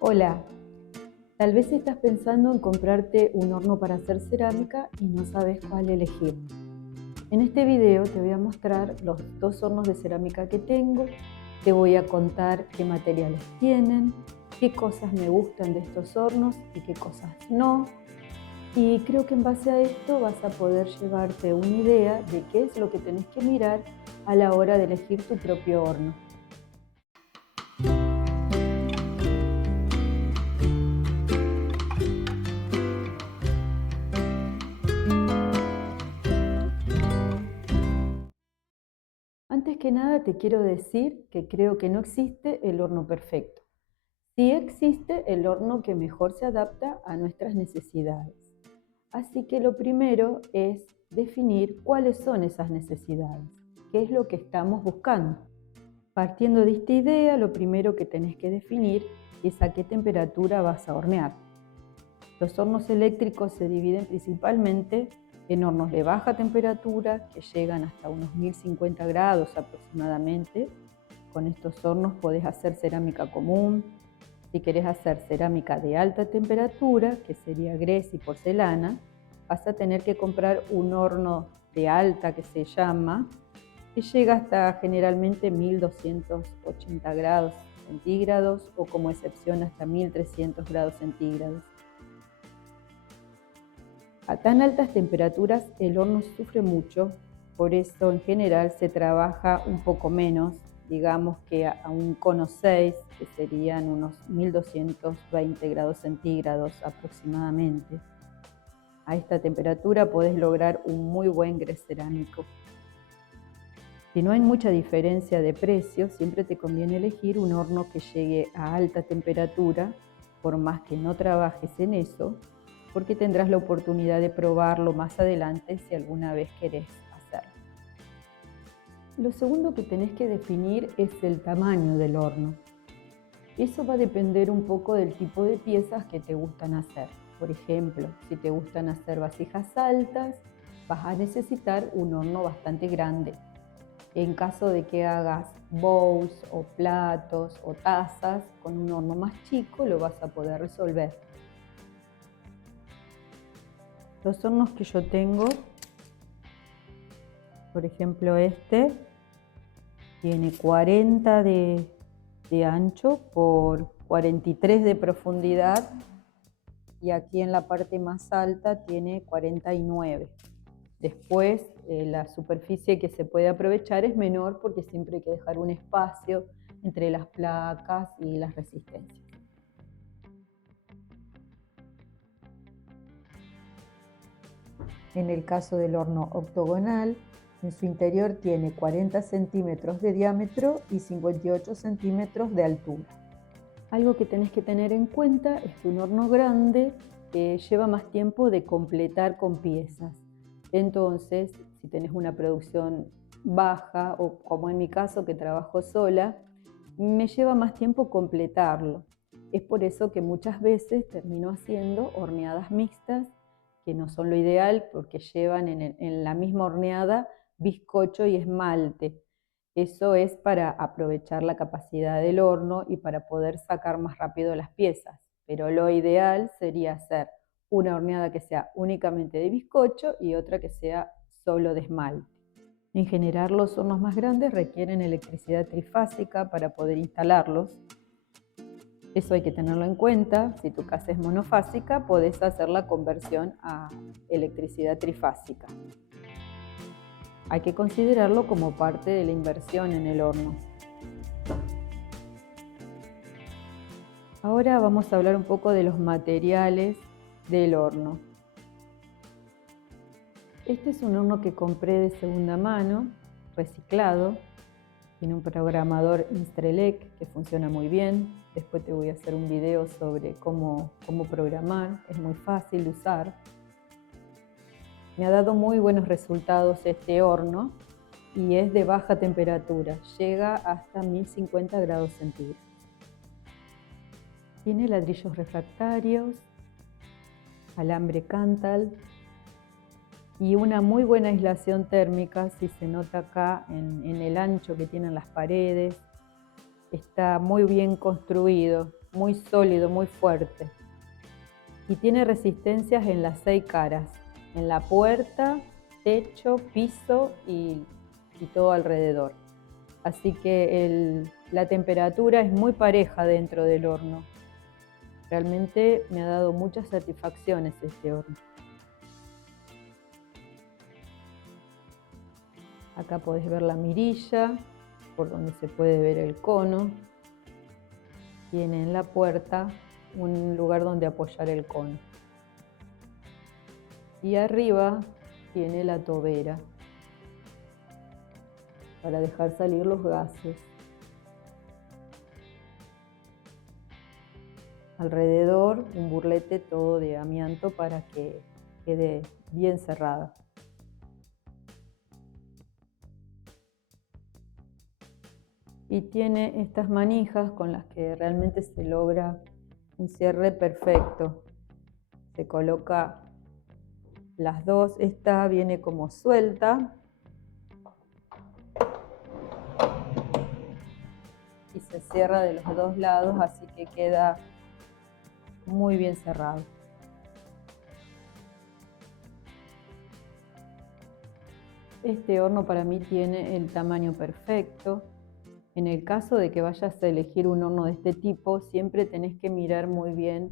Hola, tal vez estás pensando en comprarte un horno para hacer cerámica y no sabes cuál elegir. En este video te voy a mostrar los dos hornos de cerámica que tengo, te voy a contar qué materiales tienen, qué cosas me gustan de estos hornos y qué cosas no. Y creo que en base a esto vas a poder llevarte una idea de qué es lo que tenés que mirar a la hora de elegir tu propio horno. Antes que nada te quiero decir que creo que no existe el horno perfecto. Sí existe el horno que mejor se adapta a nuestras necesidades. Así que lo primero es definir cuáles son esas necesidades, qué es lo que estamos buscando. Partiendo de esta idea, lo primero que tenés que definir es a qué temperatura vas a hornear. Los hornos eléctricos se dividen principalmente en hornos de baja temperatura que llegan hasta unos 1050 grados aproximadamente. Con estos hornos podés hacer cerámica común. Si querés hacer cerámica de alta temperatura, que sería grés y porcelana, vas a tener que comprar un horno de alta que se llama, que llega hasta generalmente 1280 grados centígrados o como excepción hasta 1300 grados centígrados. A tan altas temperaturas el horno sufre mucho, por eso en general se trabaja un poco menos, digamos que a un cono 6, que serían unos 1220 grados centígrados aproximadamente. A esta temperatura podés lograr un muy buen grés cerámico. Si no hay mucha diferencia de precio, siempre te conviene elegir un horno que llegue a alta temperatura, por más que no trabajes en eso, porque tendrás la oportunidad de probarlo más adelante si alguna vez querés hacerlo. Lo segundo que tenés que definir es el tamaño del horno. Eso va a depender un poco del tipo de piezas que te gustan hacer. Por ejemplo, si te gustan hacer vasijas altas, vas a necesitar un horno bastante grande. En caso de que hagas bowls o platos o tazas, con un horno más chico lo vas a poder resolver. Los hornos que yo tengo, por ejemplo este, tiene 40 de ancho por 43 de profundidad y aquí en la parte más alta tiene 49. Después la superficie que se puede aprovechar es menor porque siempre hay que dejar un espacio entre las placas y las resistencias. En el caso del horno octogonal, en su interior tiene 40 centímetros de diámetro y 58 centímetros de altura. Algo que tenés que tener en cuenta es que un horno grande lleva más tiempo de completar con piezas. Entonces, si tenés una producción baja o como en mi caso que trabajo sola, me lleva más tiempo completarlo. Es por eso que muchas veces termino haciendo horneadas mixtas, que no son lo ideal porque llevan en la misma horneada bizcocho y esmalte. Eso es para aprovechar la capacidad del horno y para poder sacar más rápido las piezas. Pero lo ideal sería hacer una horneada que sea únicamente de bizcocho y otra que sea solo de esmalte. En general, los hornos más grandes requieren electricidad trifásica para poder instalarlos. Eso hay que tenerlo en cuenta. Si tu casa es monofásica, podés hacer la conversión a electricidad trifásica. Hay que considerarlo como parte de la inversión en el horno. Ahora vamos a hablar un poco de los materiales del horno. Este es un horno que compré de segunda mano, reciclado. Tiene un programador Instrelec que funciona muy bien. Después te voy a hacer un video sobre cómo programar. Es muy fácil de usar. Me ha dado muy buenos resultados este horno y es de baja temperatura. Llega hasta 1050 grados centígrados. Tiene ladrillos refractarios, alambre Cantal y una muy buena aislación térmica, si se nota acá en el ancho que tienen las paredes. Está muy bien construido, muy sólido, muy fuerte. Y tiene resistencias en las 6 caras, en la puerta, techo, piso y todo alrededor. Así que la temperatura es muy pareja dentro del horno. Realmente me ha dado muchas satisfacciones este horno. Acá podés ver la mirilla, por donde se puede ver el cono. Tiene en la puerta un lugar donde apoyar el cono. Y arriba tiene la tobera para dejar salir los gases. Alrededor un burlete todo de amianto para que quede bien cerrada. Y tiene estas manijas con las que realmente se logra un cierre perfecto. Se coloca las dos, esta viene como suelta y se cierra de los dos lados, así que queda muy bien cerrado. Este horno para mí tiene el tamaño perfecto. En el caso de que vayas a elegir un horno de este tipo, siempre tenés que mirar muy bien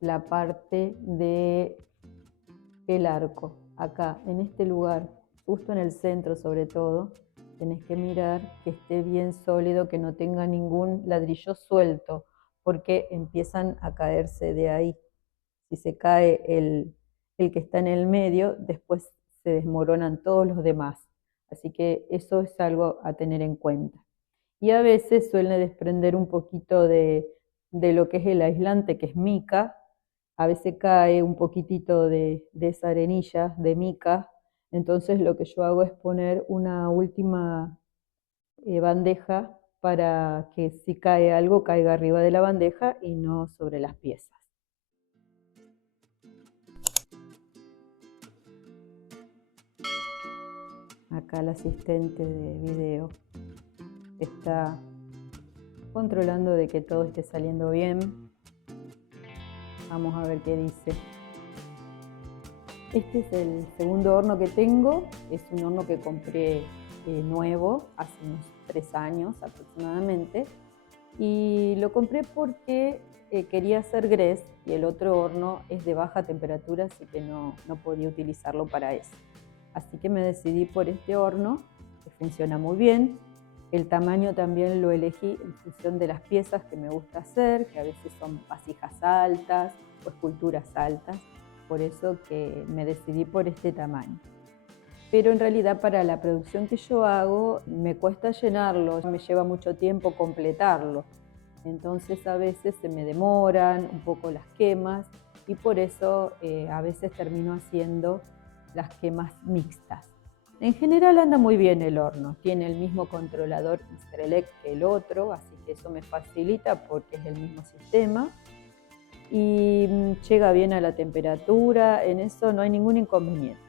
la parte del arco. Acá, en este lugar, justo en el centro sobre todo, tenés que mirar que esté bien sólido, que no tenga ningún ladrillo suelto, porque empiezan a caerse de ahí. Si se cae el que está en el medio, después se desmoronan todos los demás. Así que eso es algo a tener en cuenta. Y a veces suele desprender un poquito de lo que es el aislante, que es mica. A veces cae un poquitito de esa arenilla de mica. Entonces lo que yo hago es poner una última bandeja para que si cae algo caiga arriba de la bandeja y no sobre las piezas. Acá el asistente de video está controlando de que todo esté saliendo bien. Vamos a ver qué dice. Este es el segundo horno que tengo. Es un horno que compré nuevo hace unos 3 años aproximadamente. Y lo compré porque quería hacer grés y el otro horno es de baja temperatura, así que no podía utilizarlo para eso. Así que me decidí por este horno, que funciona muy bien. El tamaño también lo elegí en función de las piezas que me gusta hacer, que a veces son vasijas altas o esculturas altas. Por eso que me decidí por este tamaño. Pero en realidad para la producción que yo hago me cuesta llenarlo, me lleva mucho tiempo completarlo. Entonces a veces se me demoran un poco las quemas y por eso a veces termino haciendo las quemas mixtas. En general anda muy bien el horno, tiene el mismo controlador Mistrelec que el otro, así que eso me facilita porque es el mismo sistema y llega bien a la temperatura, en eso no hay ningún inconveniente.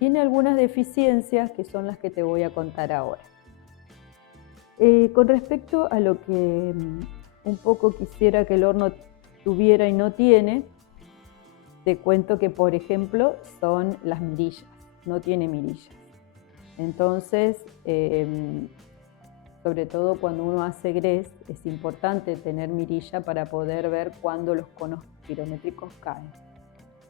Tiene algunas deficiencias que son las que te voy a contar ahora. Con respecto a lo que un poco quisiera que el horno tuviera y no tiene, te cuento que, por ejemplo, son las mirillas. No tiene mirillas. Entonces, sobre todo cuando uno hace grés, es importante tener mirilla para poder ver cuándo los conos pirométricos caen.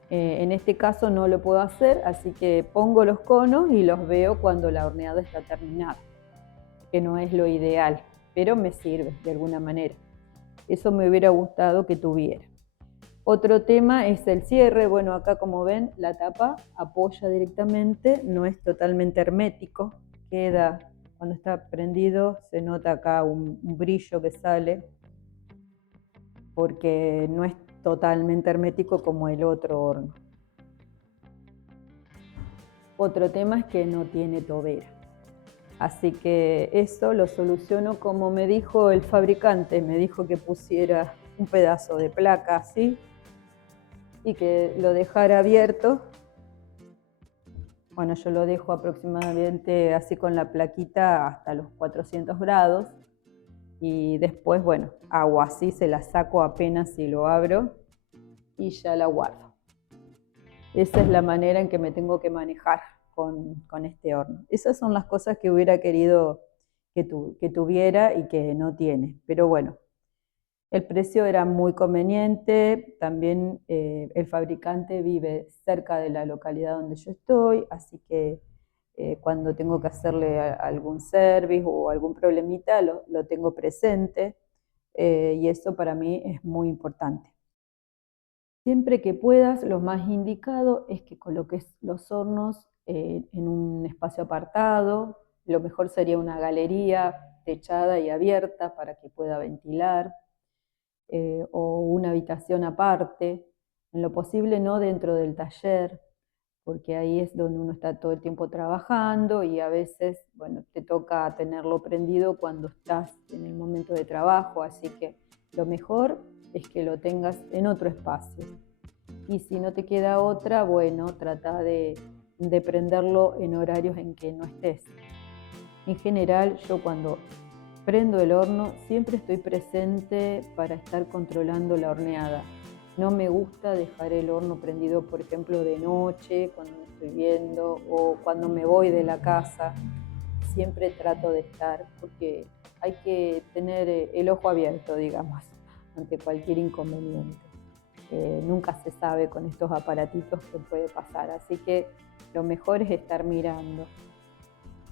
En este caso no lo puedo hacer, así que pongo los conos y los veo cuando la horneada está terminada, que no es lo ideal, pero me sirve de alguna manera. Eso me hubiera gustado que tuviera. Otro tema es el cierre. Bueno, acá como ven, la tapa apoya directamente, no es totalmente hermético, queda, cuando está prendido se nota acá un brillo que sale, porque no es totalmente hermético como el otro horno. Otro tema es que no tiene tobera. Así que eso lo soluciono como me dijo el fabricante, me dijo que pusiera un pedazo de placa así y que lo dejara abierto. Bueno, yo lo dejo aproximadamente así con la plaquita hasta los 400 grados y después, bueno, hago así, se la saco apenas si lo abro y ya la guardo. Esa es la manera en que me tengo que manejar con este horno. Esas son las cosas que hubiera querido que tuviera y que no tiene. Pero bueno, el precio era muy conveniente. También el fabricante vive cerca de la localidad donde yo estoy, así que cuando tengo que hacerle algún service o algún problemita, lo tengo presente. Y eso para mí es muy importante. Siempre que puedas, lo más indicado es que coloques los hornos en un espacio apartado. Lo mejor sería una galería techada y abierta para que pueda ventilar, o una habitación aparte. En lo posible no dentro del taller, porque ahí es donde uno está todo el tiempo trabajando y a veces, bueno, te toca tenerlo prendido cuando estás en el momento de trabajo, así que lo mejor es que lo tengas en otro espacio. Y si no te queda otra, bueno, trata de prenderlo en horarios en que no estés. En general, yo cuando prendo el horno siempre estoy presente para estar controlando la horneada. No me gusta dejar el horno prendido, por ejemplo, de noche, cuando no estoy viendo, o cuando me voy de la casa. Siempre trato de estar, porque hay que tener el ojo abierto, digamos, ante cualquier inconveniente. Nunca se sabe con estos aparatitos qué puede pasar, así que lo mejor es estar mirando.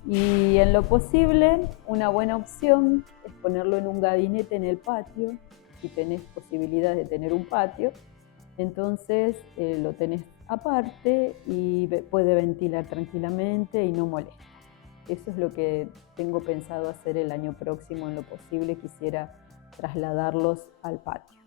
Y en lo posible, una buena opción es ponerlo en un gabinete en el patio, si tenés posibilidad de tener un patio, entonces lo tenés aparte y puede ventilar tranquilamente y no molesta. Eso es lo que tengo pensado hacer el año próximo. En lo posible quisiera trasladarlos al patio.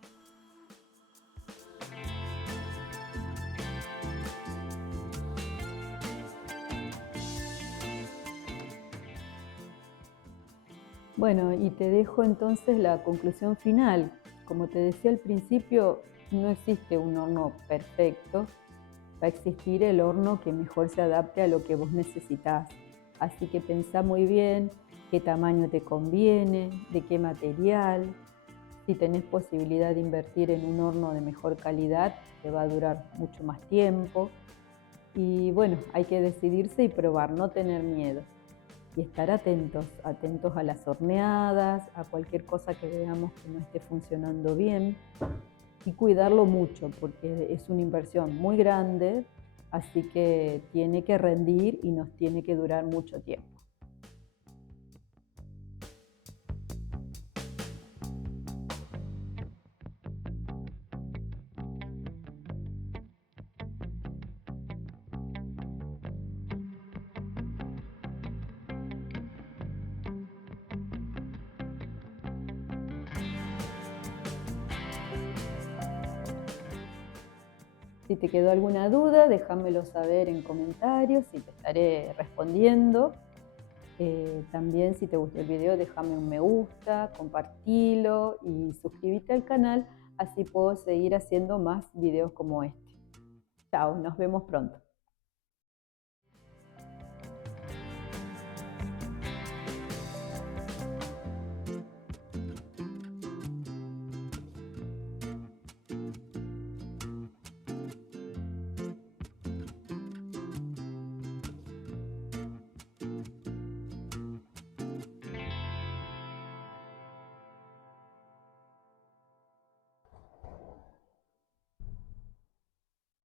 Bueno, y te dejo entonces la conclusión final. Como te decía al principio, no existe un horno perfecto. Va a existir el horno que mejor se adapte a lo que vos necesitás. Así que pensá muy bien qué tamaño te conviene, de qué material. Si tenés posibilidad de invertir en un horno de mejor calidad, te va a durar mucho más tiempo. Y bueno, hay que decidirse y probar, no tener miedo. Y estar atentos a las horneadas, a cualquier cosa que veamos que no esté funcionando bien, y cuidarlo mucho porque es una inversión muy grande, así que tiene que rendir y nos tiene que durar mucho tiempo. Si te quedó alguna duda, déjamelo saber en comentarios y te estaré respondiendo. También si te gustó el video, déjame un me gusta, compartilo y suscríbete al canal, así puedo seguir haciendo más videos como este. Chao, nos vemos pronto.